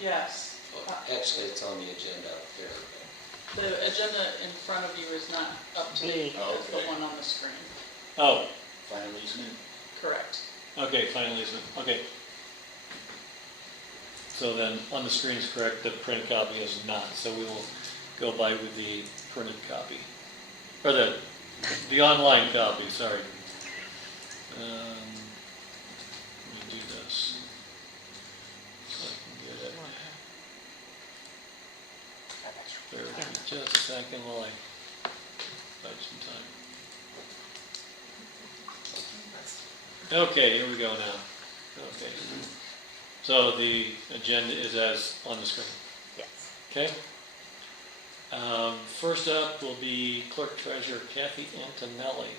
Yes. Actually, it's on the agenda up there. The agenda in front of you is not up to date as the one on the screen. Oh, Final easement? Correct. okay, final easement, okay. So then, on the screen is correct, the print copy is not, so we will go by with the printed copy. Or the online copy, sorry. Let me do this. So I can get it. Bear with me just a second while I buy some time. Okay, here we go now. Okay. So the agenda is as on the screen. Yes. Okay. First up will be Clerk Treasurer Kathy Antonelli.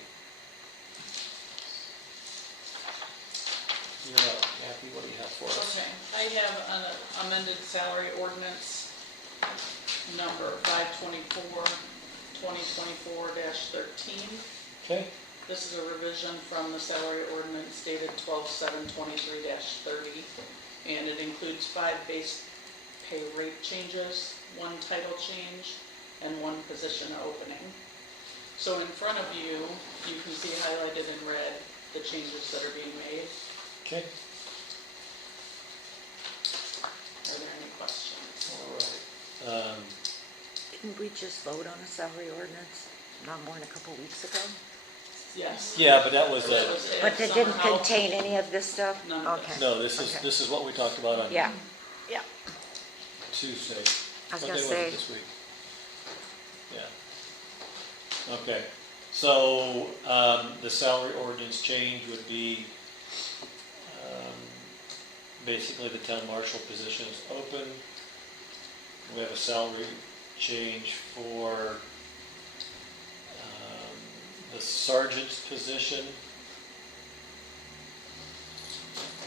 You're up, Kathy. What do you have for us? Okay, I have an amended salary ordinance number 524/2024-13. Okay. This is a revision from the salary ordinance dated 12/7/23-30, and it includes 5 base pay rate changes, 1 title change, and 1 position opening. So in front of you, you can see highlighted in red the changes that are being made. Okay. Are there any questions? All right. Didn't we just vote on a salary ordinance not more than a couple weeks ago? Yes. Yeah, but that was That was it. But it Summer didn't help. contain any of this stuff? None of Okay. this. no. This is Okay. this is what we talked about on Yeah, yeah. Tuesday. I was What gonna day was say, it this week? Yeah. Okay. So the salary ordinance change would be basically the town marshal position is open. We have a salary change for the sergeant's position.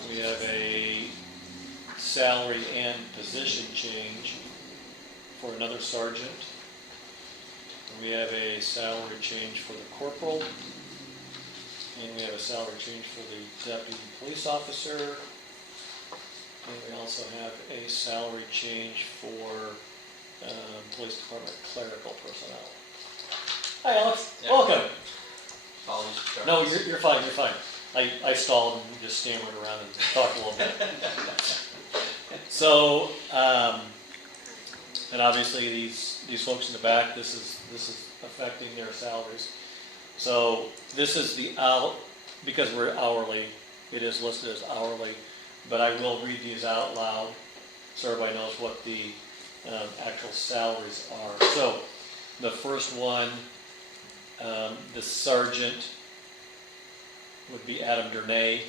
We have a salary and position change for another sergeant. We have a salary change for the corporal. And we have a salary change for the deputy police officer. And we also have a salary change for police department clerical personnel. Hi, Alex. Yeah. Welcome. Apologies for No, starting. you're fine. You're fine. I stalled and just stammered around and talked a little bit. So, and obviously these folks in the back, this is affecting their salaries. So this is because we're hourly, it is listed as hourly, but I will read these out loud so everybody knows what the actual salaries are. So the first one, the sergeant would be Adam Durnay,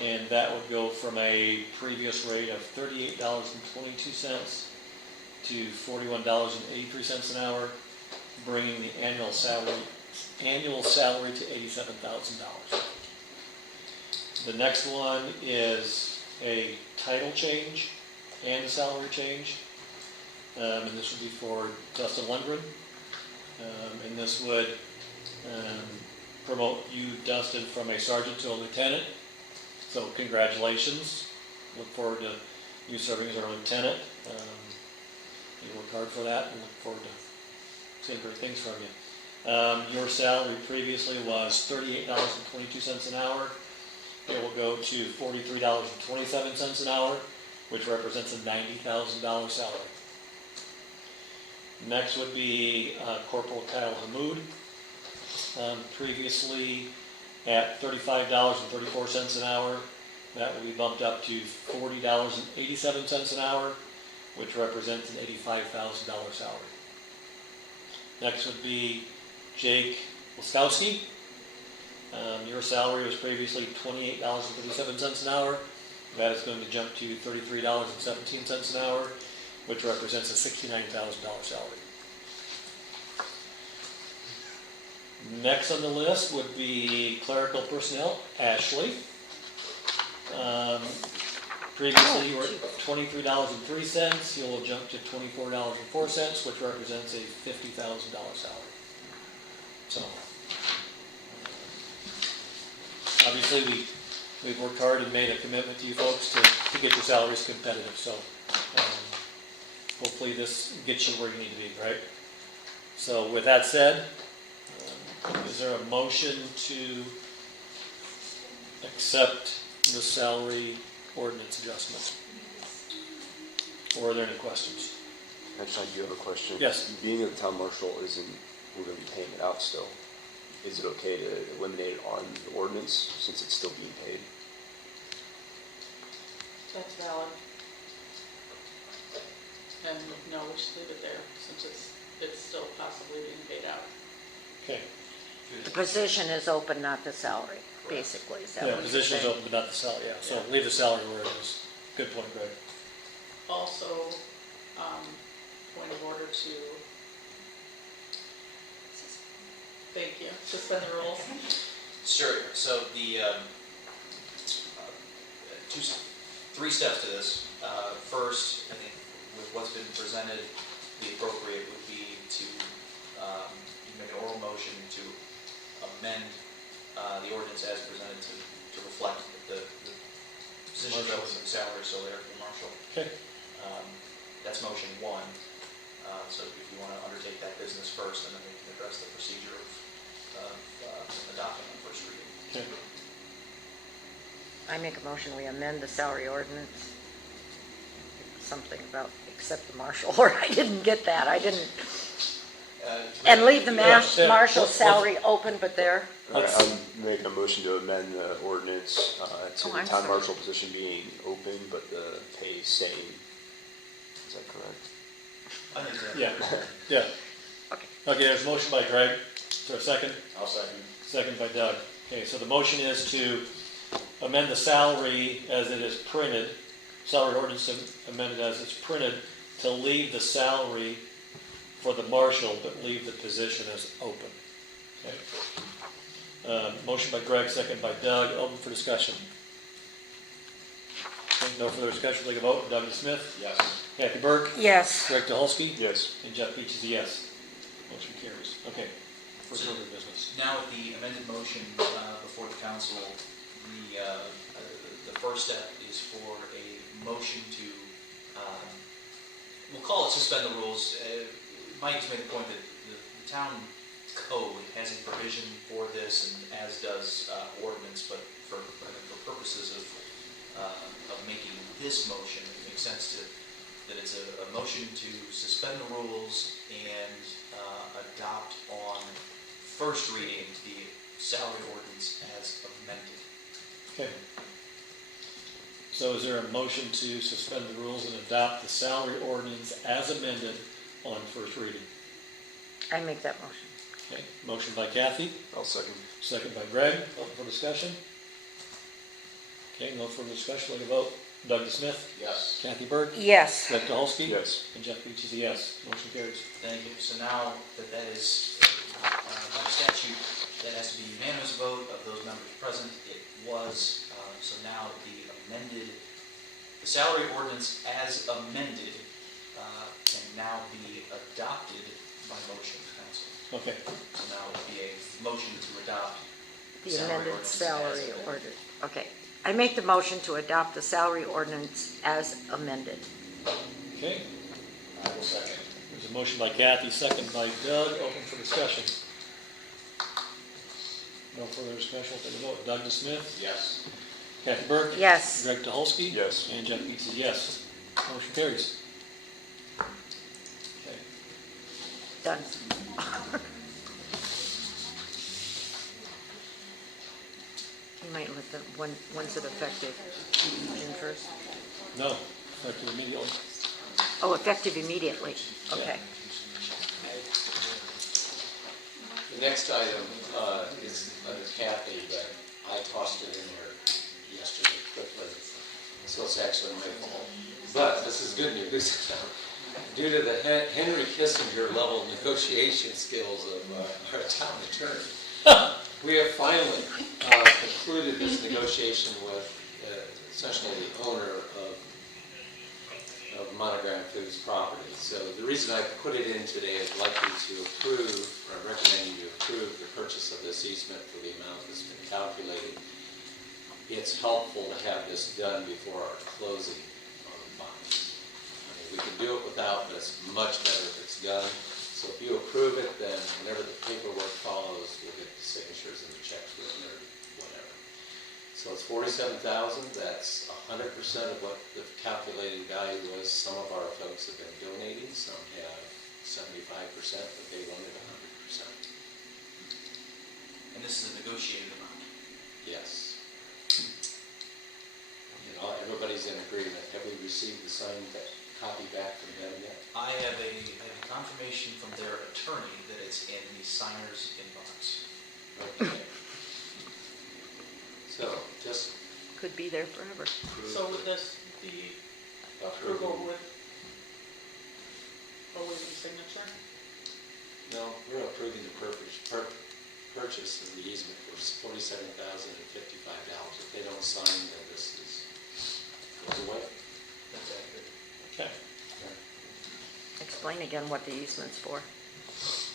and that would go from a previous rate of $38.22 to $41.83 an hour, bringing the annual salary to $87,000. The next one is a title change and a salary change, and this would be for Dustin Lundgren, and this would promote you, Dustin, from a sergeant to a lieutenant. So congratulations. Look forward to you serving as our lieutenant. You worked hard for that and look forward to seeing great things from you. Your salary previously was $38.22 an hour. It will go to $43.27 an hour, which represents a $90,000 salary. Next would be Corporal Kyle Hamoud. Previously at $35.34 an hour, that will be bumped up to $40.87 an hour, which represents an $85,000 salary. Next would be Jake Laskowski. Your salary was previously $28.37 an hour. That is going to jump to $33.17 an hour, which represents a $69,000 salary. Next on the list would be clerical personnel, Ashley. Previously you were at $23.03, you will jump to $24.04, which represents a $50,000 salary. So, obviously we've worked hard and made a commitment to you folks to get your salaries competitive, so hopefully this gets you where you need to be, right? So with that said, is there a motion to accept the salary ordinance adjustment? Or are there any questions? Actually, I do have a question. Yes. Being that the town marshal we're going to be paying it out still, is it okay to eliminate it on the ordinance since it's still being paid? That's valid. And no, we should leave it there since it's still possibly being paid out. Okay. The position is open, not the salary, basically, is that Yeah, what you're position is saying? open, but not the salary, yeah, so leave the salary where it is. Good point, Greg. Also, point of order to, thank you, suspend the rules. Sure, so the, three steps to this. First, I think with what's been presented, the appropriate would be to make an oral motion to amend the ordinance as presented to reflect the position of the salary, so there for the marshal. Okay. That's motion one. So if you want to undertake that business first, and then we can address the procedure of adopting on first reading. Okay. I make a motion, we amend the salary ordinance. Something about accept the marshal, or I didn't get that, I didn't. And leave the Yeah, marshal's let's- salary open, but there. All right, Let's- I'm making a motion to amend the ordinance to Oh, the I'm town sorry. marshal position being open, but the pay staying. Is that correct? I think that- Yeah, yeah. Okay. Okay, there's a motion by Greg. Is there a second? I'll second. Second by Doug. Okay, so the motion is to amend the salary as it is printed, salary ordinance amended as it's printed, to leave the salary for the marshal, but leave the position as open. Okay. Motion by Greg, second by Doug, open for discussion. Okay, no further discussion, take a vote. Doug Smith, Yes. Kathy Burke, Yes. Greg Dolsky, Yes. and Jeff Beach is a yes. Motion carries. Okay. First order of business. Now with the amended motion before the council, the first step is for a motion to, we'll call it suspend the rules. Mike's made the point that the town code has a provision for this, and as does ordinance, but for purposes of making this motion, it makes sense that it's a motion to suspend the rules and adopt on first reading the salary ordinance as amended. Okay. So is there a motion to suspend the rules and adopt the salary ordinance as amended on first reading? I make that motion. Okay, motion by Kathy, I'll second. second by Greg, open for discussion. Okay, no further discussion, like a vote. Doug Smith, Yes. Kathy Burke, Yes. Greg Dolsky, Yes. and Jeff Beach is a yes. Motion carries. Thank you. So now that is, by statute, that has to be unanimous vote of those members present. It was, so now the salary ordinance as amended can now be adopted by motion of council. Okay, So now it would be a motion to adopt The salary amended ordinance as salary amended. order. Okay. I make the motion to adopt the salary ordinance as amended. okay. I will second. There's a motion by Kathy, second by Doug, open for discussion. No further discussion, we'll take a vote. Doug Smith, Yes. Kathy Burke, Yes. Greg Dolsky, Yes. and Jeff Beach is yes. Motion carries. Okay. Done. You might let the, when's it effective? June 1st? No, effective immediately. Oh, effective immediately. Okay. The next item is under Kathy, but I tossed it in there yesterday quickly, so it's actually my fault. But this is good news. Due to the Henry Kissinger level negotiation skills of our town attorney, we have finally concluded this negotiation with essentially the owner of Monogram Foods property. So the reason I put it in today is I'd like you to approve, or I'm recommending you approve the purchase of this easement for the amount that's been calculated. It's helpful to have this done before our closing on the bonds. I mean, we we can do it without, but it's much better if it's done. So if you approve it, then whenever the paperwork follows, we'll get the signatures and the checks written or whatever. So it's $47,000, that's 100% of what the calculated value was. Some of our folks have been donating, some have 75%, but they wanted 100%. And this is a negotiated amount. Yes. Everybody's in agreement. Have we received the signed copy back from them yet? I have a confirmation from their attorney that it's in the signer's inbox. Okay. So, just Could be there forever. So would this be approval with awaiting signature? No, we're approving the purchase of the easement for $47,055. If they don't sign, then this goes away. That's accurate. Okay. Explain again what the easement's for.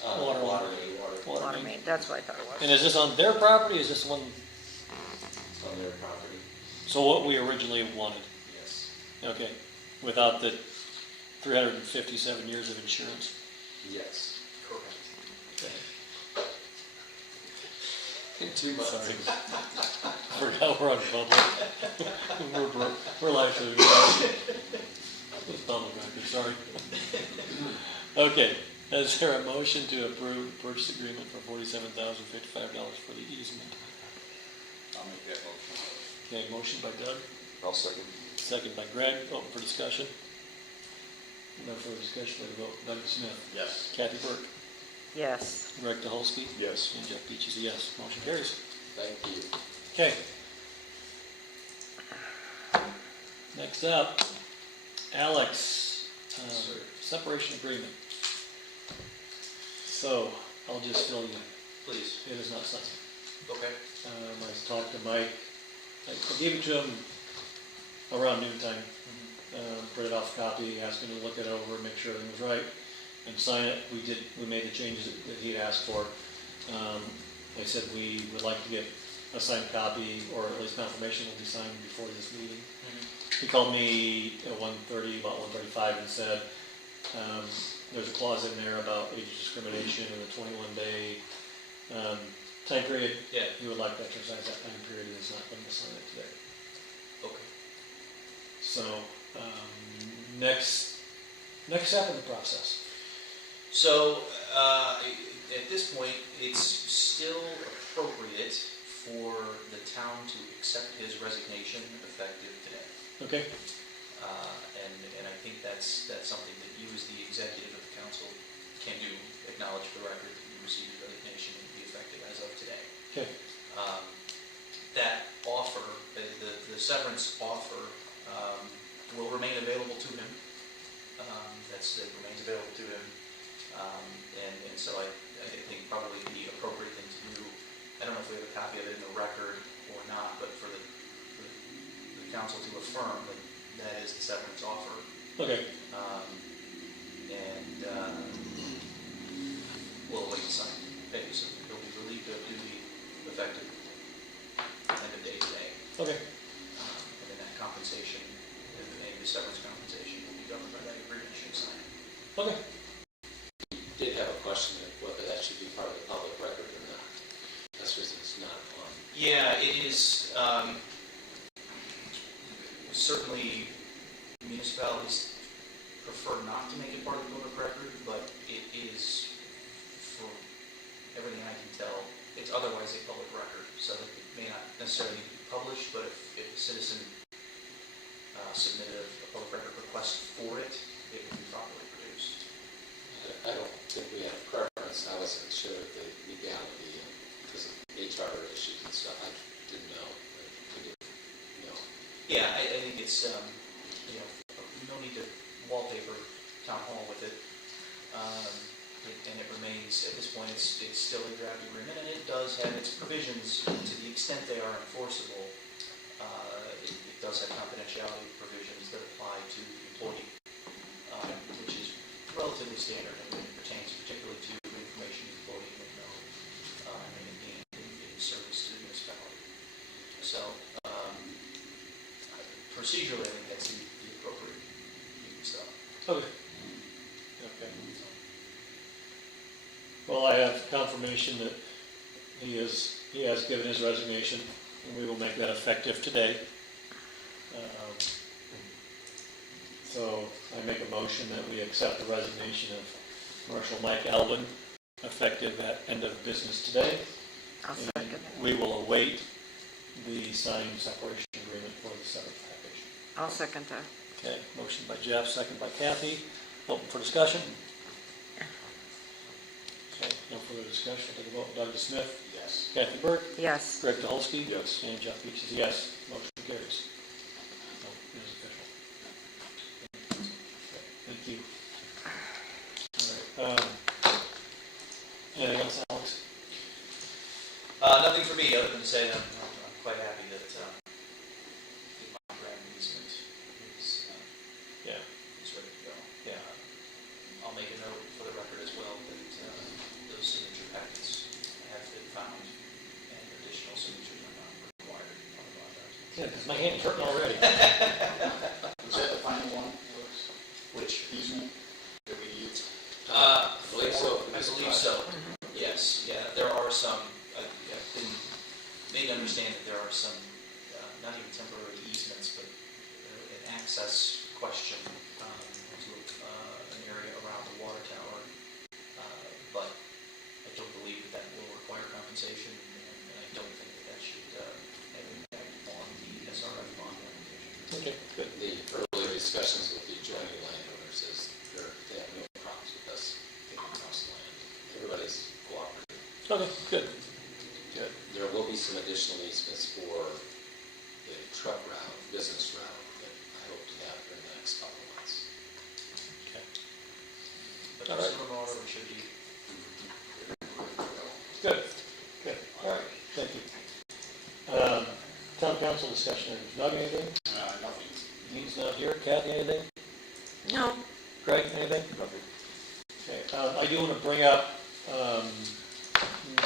Water Water main. main. Water main, that's what I thought it was. And is this on their property, is this one, On their property, so what we originally wanted? yes. Okay, without the 357 years of insurance? Yes. Correct. In 2 months. Sorry. Forgot we're on public. We're live to public record, sorry. Okay, is there a motion to approve purchase agreement for $47,055 for the easement? I'll make that motion. Okay, motion by Doug, I'll second. second by Greg, open for discussion. No further discussion, let vote. Doug Smith. Yes. Kathy Burke. Yes. Greg Dolsky. Yes. And Jeff Beach is a yes. Motion carries. Thank you. Okay. Next up, Alex, separation agreement. So, I'll just fill you in. Please. It is not signed. Okay. I talked to Mike, I gave it to him around noontime, printed off a copy, asked him to look it over, make sure everything was right, and sign it. We made the changes that he had asked for. I said we would like to get a signed copy, or at least confirmation will be signed before this meeting. He called me at 1:30, about 1:35, and said, there's a clause in there about age discrimination and the 21-day time period. Yeah. He would like to exercise that time period, and is not going to sign it today. Okay. So, next step in the process. So, at this point, it's still appropriate for the town to accept his resignation effective today. Okay? And I think that's something that you as the executive of the council can do, acknowledge for the record that you received his resignation and be effective as of today. Okay. That offer, the severance offer, will remain available to him. It remains available to him. And so I think probably the appropriate thing to do, I don't know if we have a copy of it in the record or not, but for the council to affirm that that is the severance offer. Okay. We'll wait and sign. So he'll be relieved of duty effective end of day today. Okay. And then that compensation, and the severance compensation will be governed by that agreement you sign. Okay. Did have a question of whether that should be part of the public record or not. That's because it's not on. Yeah, it is, certainly municipalities prefer not to make it part of the public record, but it is, for everything I can tell, it's otherwise a public record, so that it may not necessarily be published, but if a citizen submitted a public record request for it, it will be properly produced. I don't think we had a preference. I wasn't sure of the legality because of HR issues and stuff. I didn't know. But we didn't know. Yeah, I think it's, no need to wallpaper town hall with it. And it remains, at this point, it's still a draft agreement, and it does have its provisions, to the extent they are enforceable. It does have confidentiality provisions that apply to the employee, which is relatively standard, and it pertains particularly to information the employee would know, and in service to the municipality. So, procedurally, I think that's the appropriate stuff. Okay. Okay. Well, I have confirmation that he has given his resignation, and we will make that effective today. So I make a motion that we accept the resignation of Marshal Mike Alvin, effective at end of business today. I'll And second it. we will await the signed separation agreement for the severance package. I'll second that. Okay, motion by Jeff, second by Kathy. Open for discussion? Okay, no further discussion. Take a vote. Doug Smith? Yes. Kathy Burke? Yes. Greg Dolsky? Yes. And Jeff Beach is yes. Motion carries. So, it is official. Okay, thank you. All right, anything else, Alex? Nothing for me, other than to say that I'm quite happy that the Mount Graham easement is, Yeah. is ready to go. Yeah. I'll make a note for the record as well that those signature packets have been found and additional signatures are not required on the contract. Yeah, because my hand's hurting already. Was that the final one? Which, Easement that we used? I I believe so. believe so. Yes, yeah, there are some, I've been made to understand that there are some, not even temporary easements, but an access question to an area around the water tower. But I don't believe that will require compensation, and I don't think that should have impact on the SRF bond application. Okay, good. The earlier discussions with the adjoining landowners is they have no problems with us taking across the land. Everybody's cooperative. Okay, good. Good. There will be some additional easements for the truck route, business route, that I hope to have in the next couple of months. Okay. But All for right. some of our, we should be Good. Good. All right, thank you. Town council discussion. Doug, anything? Nothing. Dean's not here. Kathy, anything? No. Greg, anything? Nothing. Okay, I do want to bring up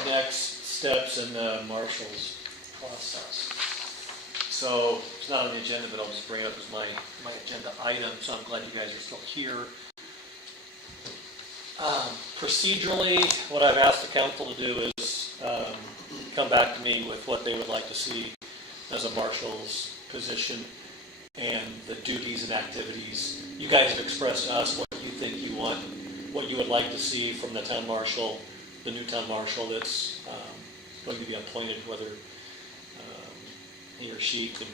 next steps in the marshal's process. So it's not on the agenda, but I'll just bring it up as my agenda item, so I'm glad you guys are still here. Procedurally, what I've asked the council to do is come back to me with what they would like to see as a marshal's position and the duties and activities. You guys have expressed to us what you think you want, what you would like to see from the town marshal, the new town marshal that's going to be appointed, whether he or she can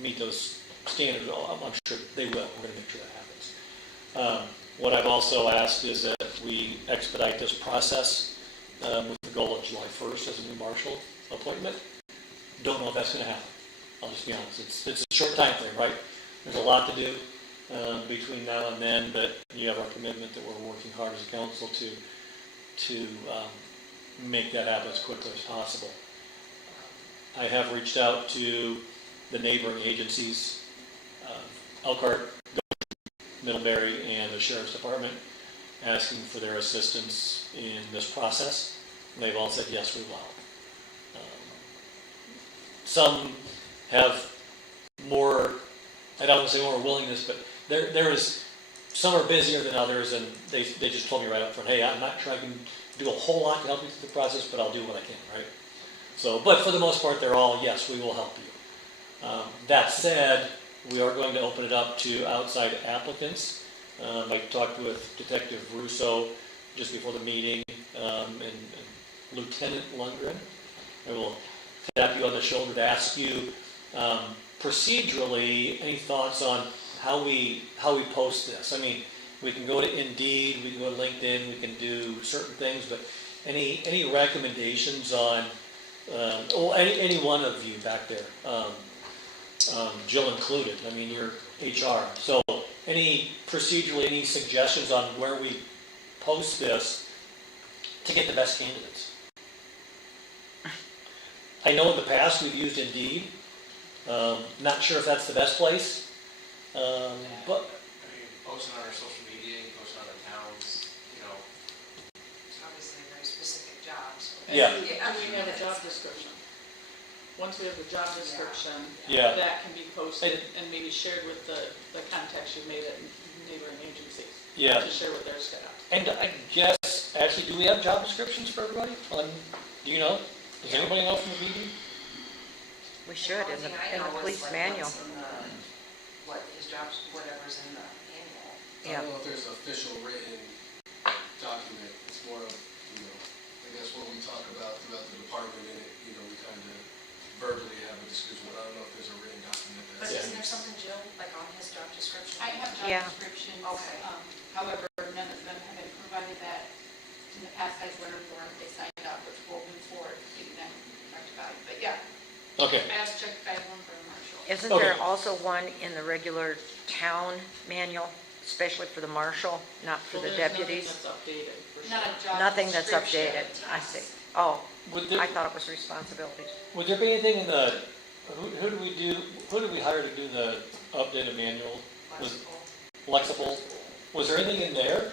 meet those standards. I'm sure they will. We're going to make sure that happens. What I've also asked is that we expedite this process with the goal of July 1st as a new marshal appointment. Don't know if that's going to happen. I'll just be honest. It's a short time frame, right? There's a lot to do between now and then, but you have our commitment that we're working hard as a council to make that happen as quickly as possible. I have reached out to the neighboring agencies, Elkhart, Middlebury, and the Sheriff's Department, asking for their assistance in this process. And they've all said, yes, we will. Some have more, I don't want to say more willingness, but there is, some are busier than others, and they just told me right up front, hey, I'm not sure I can do a whole lot to help you through the process, but I'll do what I can, right? So, but for the most part, they're all, yes, we will help you. That said, we are going to open it up to outside applicants. I talked with Detective Russo just before the meeting, and Lieutenant Lundgren. I will tap you on the shoulder to ask you, procedurally, any thoughts on how we post this? I mean, we can go to Indeed, we can go to LinkedIn, we can do certain things, but any recommendations on, or any one of you back there, Jill included, I mean, you're HR, so procedurally, any suggestions on where we post this to get the best candidates? I know in the past we've used Indeed, not sure if that's the best place, but I mean, posting on our social media, posting on the towns, It's obviously a very specific job, so. Yeah. Do we have a job description? once we have the job description, Yeah. that can be posted and maybe shared with the contacts you made at neighboring agencies. Yeah. To share with their staff. And I guess, actually, do we have job descriptions for everybody? Do you know? Does anybody know from the meeting? We should, in the police manual. What his jobs, whatever's in the manual. I Yeah. don't know if there's an official written document, it's more of, I guess what we talk about throughout the department, and we kind of verbally have a discussion, but I don't know if there's a written document But that's. isn't there something, Jill, like on his job description? I have Yeah. job descriptions. Okay. However, none of them have been provided that. In the past, I've learned more if they signed up, which will move forward, getting them rectified. But yeah, Okay, I have checked guide one for Marshall. Isn't there Okay. also one in the regular town manual, especially for the marshal, not for Well, the there's deputies? Nothing that's updated, for sure. Not a job Nothing that's description. updated, I see. Oh, would I there, thought it was responsibilities. would there be anything in the, who do we hire to do the updated manual? Was Lexical. Lexipol? Was there anything in there?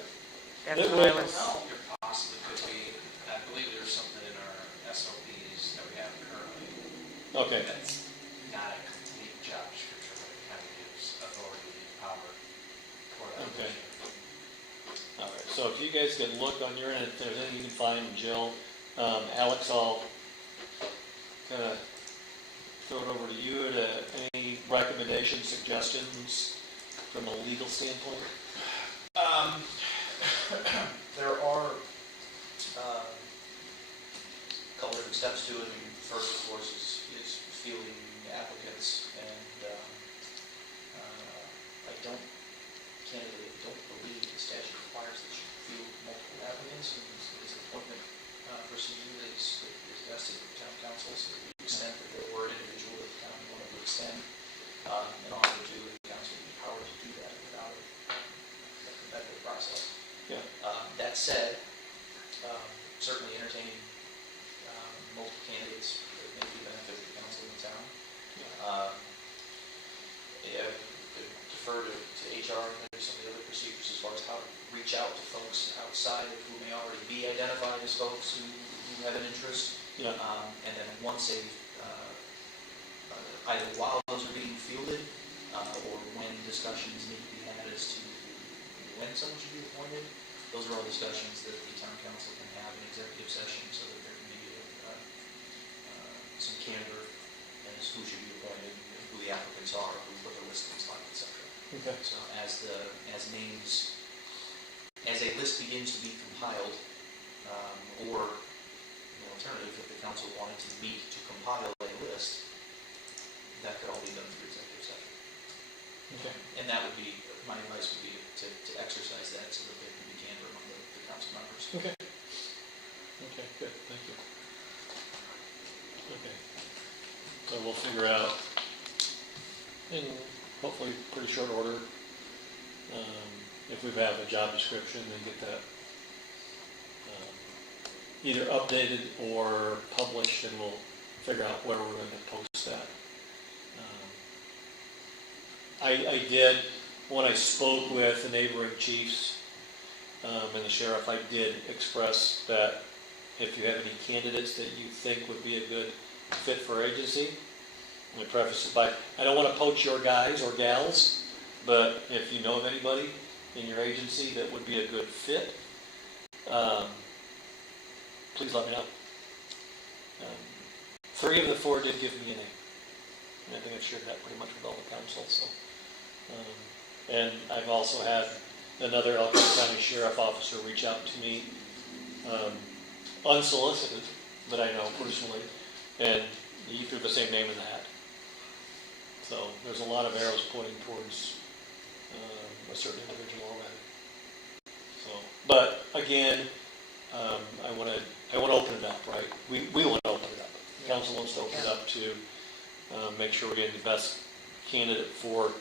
That's That what I would- was, There possibly could be, I believe there's something in our SOPs that we have currently. Okay, That's not a complete job description, but it kind of gives authority and power for that. Okay. position. all right, so if you guys can look on your end, if there's anything you can find, Jill, Alex, I'll kind of throw it over to you to any recommendations, suggestions from a legal standpoint? There are a couple different steps to it. I mean, first, of course, is fielding applicants, and I candidly don't believe the statute requires that you field multiple applicants, and his appointment procedure is vested with town council, so to the extent that there were an individual that the town wanted to extend an offer to, the council would be empowered to do that without a competitive process. Yeah. That said, certainly entertaining multiple candidates that may be benefit the council and the town. Yeah, defer to HR and maybe some of the other procedures as far as how to reach out to folks outside of who may already be identified as folks who have an interest. Yeah. And then once either while those are being fielded, or when discussions need to be had as to when someone should be appointed, those are all discussions that the town council can have in executive session so that there can be some candor as who should be appointed, and who the applicants are, what the listings like, et cetera. Okay. So as a list begins to be compiled, or alternative, if the council wanted to meet to compile a list, that could all be done through executive session. Okay. And that would be, my advice would be to exercise that so that there can be candor among the council members. Okay. Okay, good, thank you. Okay. So we'll figure out, in hopefully pretty short order, if we have a job description, then get that either updated or published, and we'll figure out where we're going to post that. I did, when I spoke with the neighboring chiefs and the sheriff, I did express that if you have any candidates that you think would be a good fit for our agency, let me preface it by, I don't want to poach your guys or gals, but if you know of anybody in your agency that would be a good fit, please let me know. 3 of the 4 did give me a name. And I think I've shared that pretty much with all the council. So, and I've also had another Elkhorn County Sheriff officer reach out to me, unsolicited, but I know personally, and he threw the same name in the hat. So there's a lot of arrows pointing towards a certain individual already. So, but again, I want to open it up, right? We want to open it up. Council wants to open it up to make sure we're getting the best candidate for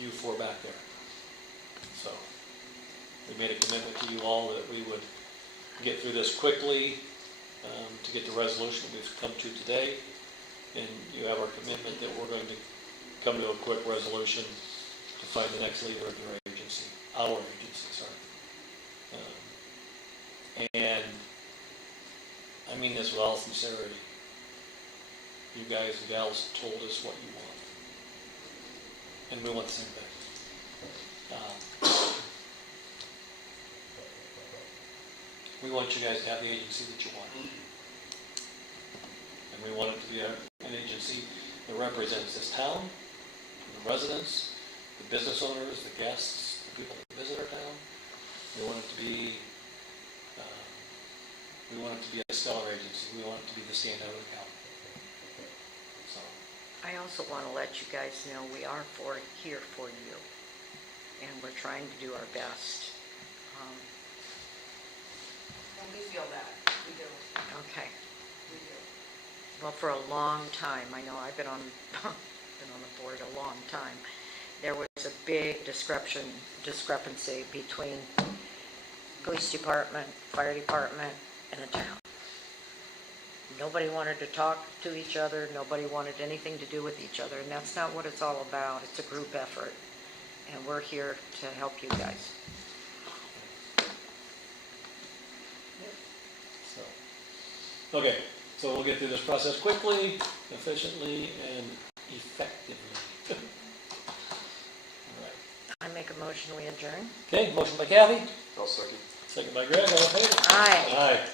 you 4 back there. So we made a commitment to you all that we would get through this quickly to get the resolution that we've come to today. And you have our commitment that we're going to come to a quick resolution to find the next leader of your agency, our agency, sorry. And I mean this with all sincerity. you guys and gals told us what you want. And we want the same thing. We want you guys to have the agency that you want. And we want it to be an agency that represents this town, the residents, the business owners, the guests, the people that visit our town. We want it to be, a stellar agency. We want it to be the standout of the county. So, I also want to let you guys know we are here for you, and we're trying to do our best. And we feel that, we do, Okay. we do. Well, for a long time, I know I've been on the board a long time, there was a big discrepancy between police department, fire department, and the town. Nobody wanted to talk to each other, nobody wanted anything to do with each other, and that's not what it's all about. It's a group effort, and we're here to help you guys. so. Okay, so we'll get through this process quickly, efficiently, and effectively. All right. I make a motion, we adjourn. Okay, motion by Kathy, I'll second. second by Greg, all in favor? Aye. Aye.